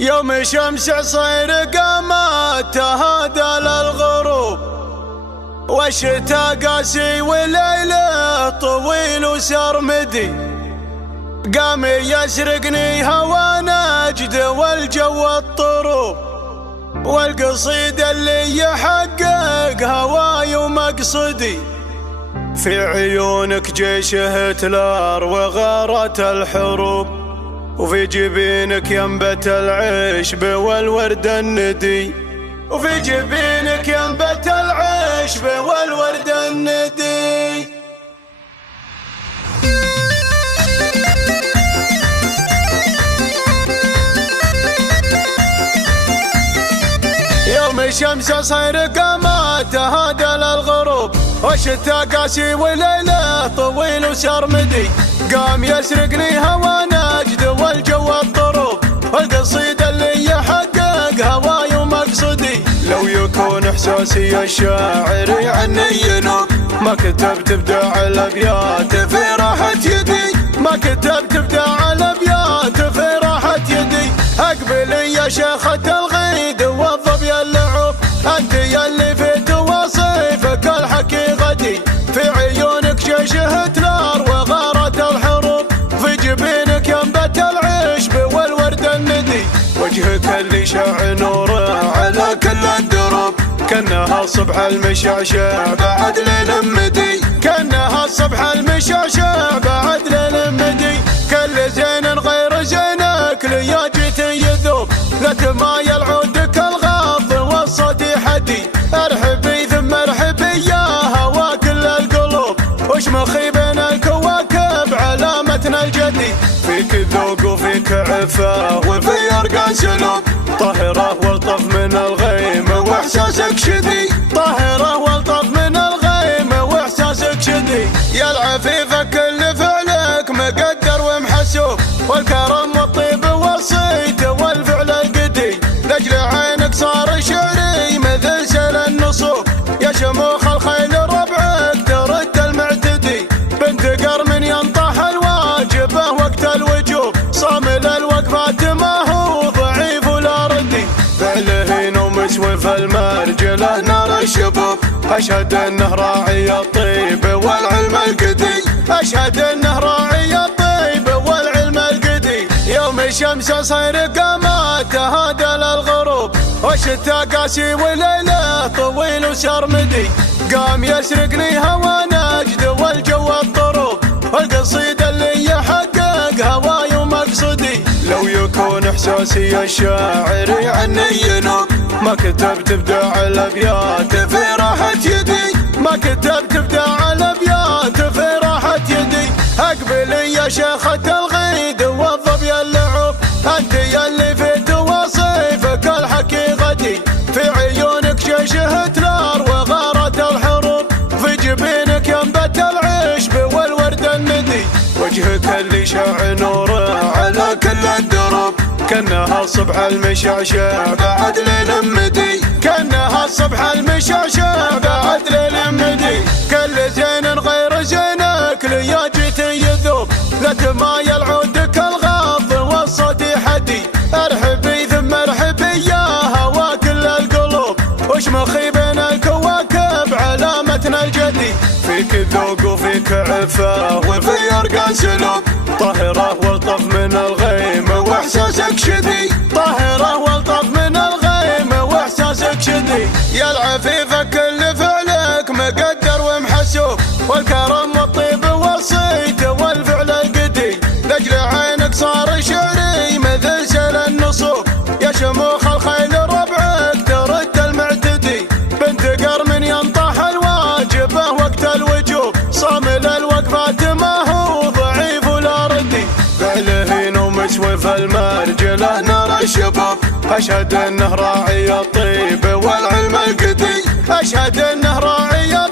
يوم شمس عصير قامت تهادى للغروب، والشتا قاسي والليل طويل وسرمدي. قام يسرقني هوى نجد والجو الطروب، والقصيد اللي يحقق هواي ومقصدي. في عيونك جيش هتلر وغارت الحروب، وفي جبينك ينبت العشب والورد الندي، وفي جبينك ينبت العشب والورد الندي. يوم الشمس صير قامت تهادى للغروب، والشتا قاسي والليل طويل وسرمدي. قام يسرقني هوى نجد والجو الطروب، والقصيد اللي يحقق هواي ومقصدي. لو يكون احساسي الشاعر عني ينوب، ما كتبت ابداع الابيات في راحة يدي، ما كتبت ابداع الابيات في راحة يدي. اقبلي يا شيخة الغيد والظبي اللعوب، انت يلي في تواصفك الحقيقتي. في عيونك جيش هتلر وغارت الحروب، في جبينك ينبت العشب والورد الندي. وجهك اللي شاع نوره على كل الدروب، كانها الصبح المشعشع بعد ليل مدي، كانها الصبح المشعشع بعد ليل مدي. كل زين غير زينك ليا جيت يذوب، لا تمايل عودك الغض والصوت يحدي. ارحبي ثم ارحبي يا هوا كل القلوب، وشمخي بين الكواكب علامتنا الجدي. فيك ذوق وفيك عفاه وفي ارقى سلوب، طاهرة والطف من الغيم واحساسك شدي، طاهرة والطف من الغيم واحساسك شدي. يا العفيفة كل فعلك مقدر ومحسوب، والكرم والطيب والصيت والفعل القدي. لاجل عينك صار شعري مثل سيل النصوب، يا شموخ الخيل ربعك ترد المعتدي. بنت قرم ينطح الواجبه وقت الوجوب، صامل الوقفات ما هو ضعيف ولا ردي. فعله ومسوف المرجله نار الشبوب، اشهد انه راعي الطيب والعلم القدي، اشهد انه راعي الطيب والعلم القدي. يوم الشمس صير قامت تهادى للغروب، والشتا قاسي والليل طويل وسرمدي. قام يسرقني هوى نجد والجو الطروب، والقصيد اللي يحقق هواي ومقصدي. لو يكون احساسي الشاعر عني ينوب، ما كتبت ابداع الابيات في راحة يدي، ما كتبت ابداع الابيات في راحة يدي. اقبلي يا شيخة الغيد والظبي اللعوب، انت يلي في تواصفك الحقيقتي. في عيونك جيش هتلر وغارت الحروب، في جبينك ينبت العشب والورد الندي. وجهك اللي شاع نوره على كل الدروب، كانها الصبح المشعشع بعد ليل مدي، كانها الصبح المشعشع بعد ليل مدي. كل زين غير زينك ليا جيت يذوب، لا تمايل عودك الغض والصوت يحدي. ارحبي ثم ارحبي يا هوا كل القلوب، وشمخي بين الكواكب علامتنا الجدي. فيك ذوق وفيك عفاه وفي ارقى سلوب، طاهرة والطف من الغيم واحساسك شدي، طاهرة والطف من الغيم واحساسك شدي. يا العفيفة كل فعلك مقدر ومحسوب، والكرم والطيب والصيت والفعل القدي. لاجل عينك صار شعري مثل سيل النصوب، يا شموخ الخيل ربعك ترد المعتدي. بنت قرم ينطح الواجبه وقت الوجوب، صامل الوقفات ما هو ضعيف ولا ردي. فعله ومسوف المرجله نار الشباب، اشهد انه راعي الطيب والعلم القدي، اشهد انه راعي